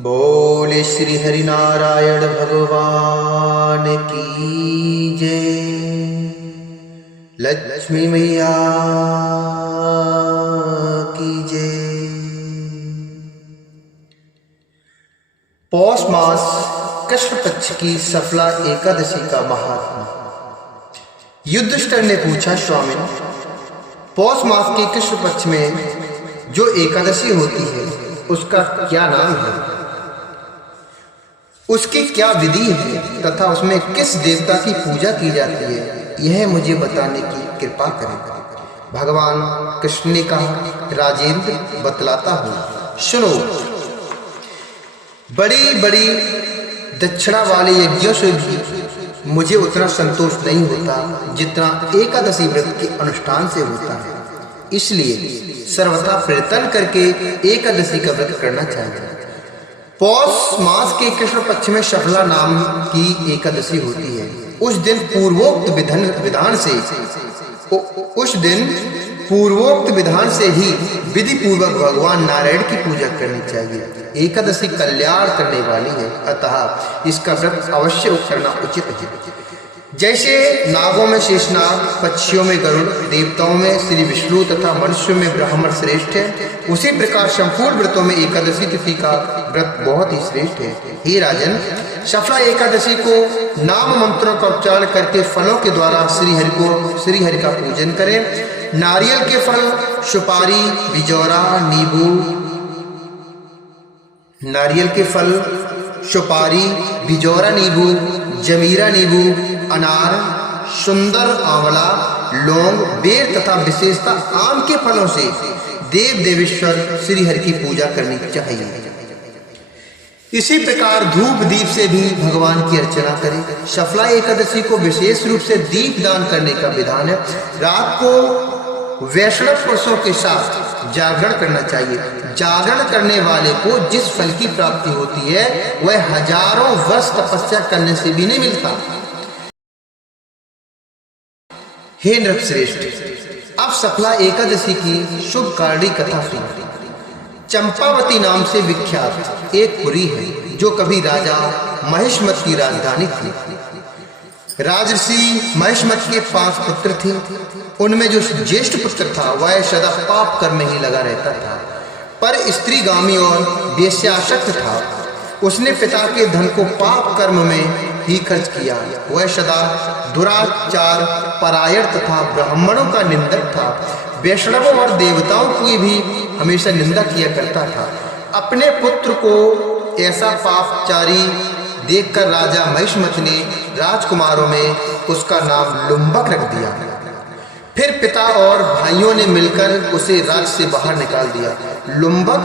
बोल श्री हरि नारायण भगवान की जय। लक्ष्मी मैया की जय। पौष मास कृष्ण पक्ष की सफला एकादशी का महात्मा। युधिष्ठिर ने पूछा, स्वामी, पौष मास के कृष्ण पक्ष में जो एकादशी होती है उसका क्या नाम है, उसकी क्या विधि है तथा उसमें किस देवता की पूजा की जाती है, यह मुझे बताने की कृपा करें। भगवान कृष्ण ने कहा, राजेंद्र, बतलाता हूँ, सुनो। बड़ी बड़ी दक्षिणा वाले यज्ञों से भी मुझे उतना संतोष नहीं होता जितना एकादशी व्रत के अनुष्ठान से होता है। इसलिए सर्वथा प्रयत्न करके एकादशी का व्रत करना चाहिए। पौष मास के कृष्ण पक्ष में शफला नाम की एकादशी होती है। उस दिन पूर्वोक्त विधान से ही विधि पूर्वक भगवान नारायण की पूजा करनी चाहिए। एकादशी कल्याण करने वाली है, अतः इसका व्रत अवश्य करना उचित है। जैसे नागों में शेषनाग, पक्षियों में गरुड़, देवताओं में श्री विष्णु तथा मनुष्यों में ब्राह्मण श्रेष्ठ है, उसी प्रकार संपूर्ण व्रतों में एकादशी तिथि का व्रत बहुत ही श्रेष्ठ है। हे राजन, सफला एकादशी को नाम मंत्रों का उच्चारण करके फलों के द्वारा श्री हरि का पूजन करें। नारियल के फल, सुपारी, बिजौरा, नींबू, नारियल के फल, सुपारी, बिजौरा नींबू, जमीरा नींबू, अनार, सुंदर आंवला, लौंग, बेर तथा विशेषता आम के फलों से देव देवेश्वर श्री हरि की पूजा करनी चाहिए। इसी प्रकार धूप दीप से भी भगवान की अर्चना करें। सफला एकादशी को विशेष रूप से दीप दान करने का विधान है। रात को वैष्णव पुरुषों के साथ जागरण करना चाहिए। जागरण करने वाले को जिस फल की प्राप्ति होती है वह हजारों वर्ष तपस्या करने से भी नहीं मिलता। हे नृपश्रेष्ठ, अब सफला एकादशी की शुभ कारणी कथा सुनो। चंपावती नाम से विख्यात एक पुरी है जो कभी राजा महिष्मत की राजधानी थी। राजर्षि महिष्मत के 5 पुत्र थे। उनमें जो ज्येष्ठ पुत्र था वह सदा पाप कर्म में ही लगा रहता था, पर स्त्रीगामी और वेश्यासक्त था। उसने पिता के धन को पाप कर्म में ही खर्च किया। वह सदा दुराचार परायण तथा ब्राह्मणों का निंदक था। वैष्णवों और देवताओं की भी हमेशा निंदा किया करता था। अपने पुत्र को ऐसा पापचारी देखकर राजा महिष्मत ने राजकुमारों में उसका नाम लुम्बक रख दिया। फिर पिता और भाइयों ने मिलकर उसे राज्य से बाहर निकाल दिया। लुम्बक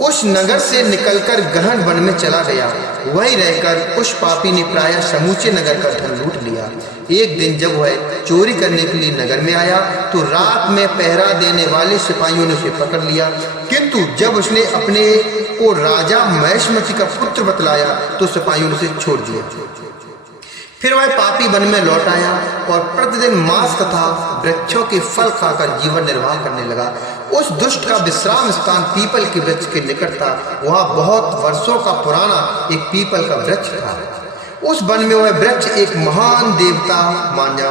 उस नगर से निकलकर गहन वन में चला गया। वहीं रहकर उस पापी ने प्रायः समूचे नगर का धन लूट लिया। एक दिन जब वह चोरी करने के लिए नगर में आया तो रात में पहरा देने वाले सिपाहियों ने उसे पकड़ लिया, किंतु जब उसने अपने को राजा महिष्मति का पुत्र बतलाया तो सिपाहियों ने उसे छोड़ दिया। फिर वह पापी वन में लौट आया और प्रतिदिन मांस तथा वृक्षों के फल खाकर जीवन निर्वाह करने लगा। उस दुष्ट का विश्राम स्थान पीपल के वृक्ष के निकट था। वहां बहुत वर्षों का पुराना एक पीपल का वृक्ष था। उस वन में वह वृक्ष एक महान देवता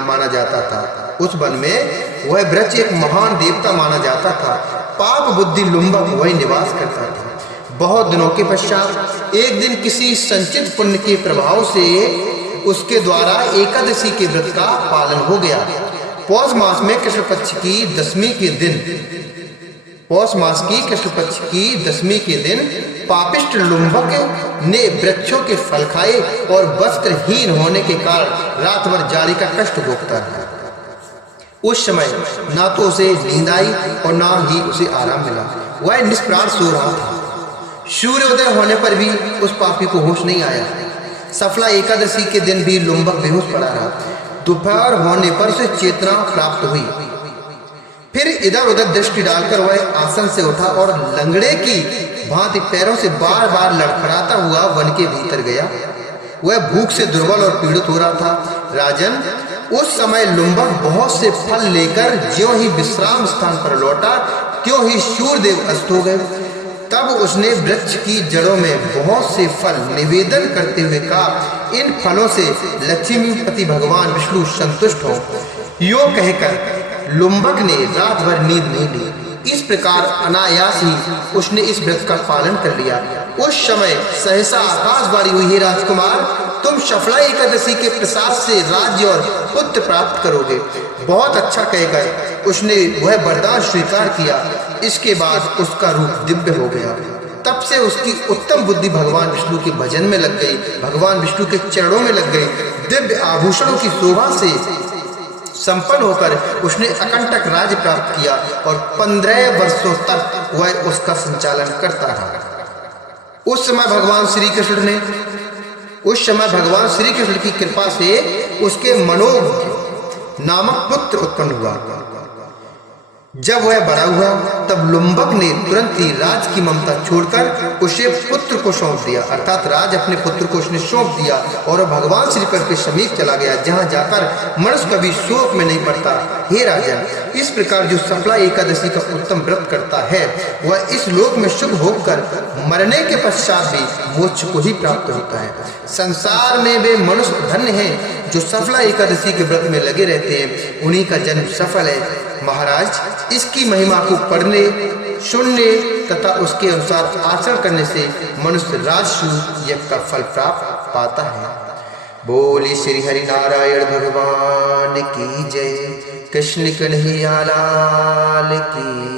माना जाता था। उस वन में वह वृक्ष एक महान देवता माना जाता था। पाप बुद्धि लुम्बक वही निवास करता था। बहुत दिनों के पश्चात एक दिन किसी संचित पुण्य के प्रभाव से उसके द्वारा एकादशी के व्रत का पालन हो गया। पौष मास में कृष्ण पक्ष की दशमी के दिन पापिष्ट लुम्बक ने वृक्षों के फल खाए और वस्त्रहीन होने के कारण रात भर जारी का कष्ट भोगता रहा। उस समय ना तो उसे नींद आई और ना ही उसे आराम मिला। वह निष्प्राण सो रहा था। सूर्योदय होने पर भी उस पापी को होश नहीं आया। सफला एकादशी के दिन भी लुम्बक बेहोश पड़ा रहा। दोपहर होने पर उसे चेतना प्राप्त हुई। फिर इधर उधर दृष्टि डालकर वह आसन से उठा और लंगड़े की भांति पैरों से बार बार लड़खड़ाता हुआ वन के भीतर गया। वह भूख से दुर्बल और पीड़ित हो रहा था। राजन, उस समय लुम्बक बहुत से फल लेकर ज्यों ही विश्राम स्थान पर लौटा त्यों ही सूर्यदेव अस्त हो गए। तब उसने वृक्ष की जड़ों में बहुत से फल निवेदन करते हुए कहा, इन फलों से लक्ष्मीपति भगवान विष्णु संतुष्ट हो। यो कहकर लुम्बक ने रात भर नींद नहीं ली। इस प्रकार अनायास ही उसने इस व्रत का पालन कर लिया। उस समय सहसा आकाशवाणी हुई, हे राजकुमार, तुम सफला एकादशी के प्रसाद से राज्य और पुत्र प्राप्त करोगे। बहुत अच्छा कहकर उसने वह वरदान स्वीकार किया। इसके बाद उसका रूप दिव्य हो गया। तब से उसकी उत्तम बुद्धि भगवान विष्णु के भजन में लग गई, भगवान विष्णु के चरणों में लग गई। दिव्य आभूषणों की शोभा से संपन्न होकर उसने अकंटक राज्य प्राप्त किया और 15 वर्षों तक वह उसका संचालन करता रहा। उस समय भगवान श्री कृष्ण की कृपा से उसके मनोज नामक पुत्र उत्पन्न हुआ। जब वह बड़ा हुआ तब लुम्बक ने तुरंत ही राज की ममता छोड़कर उसे पुत्र को सौंप दिया, अर्थात राज अपने पुत्र को उसने सौंप दिया और भगवान श्री कृष्ण के समीप चला गया, जहां जाकर मनुष्य कभी शोक में नहीं पड़ता। हे राजन, इस प्रकार जो सफला एकादशी का उत्तम व्रत करता है वह इस लोक में सुख भोग कर मरने के पश्चात भी मोक्ष को ही प्राप्त होता है। संसार में वे मनुष्य धन्य हैं जो सफला एकादशी के व्रत में लगे रहते हैं, उन्हीं का जन्म सफल है। महाराज, इसकी महिमा को पढ़ने, सुनने तथा उसके अनुसार आचरण करने से मनुष्य राजसूय यज्ञ का फल प्राप्त पाता है। बोली श्री हरि नारायण भगवान की जय। कृष्ण कन्हैया लाल की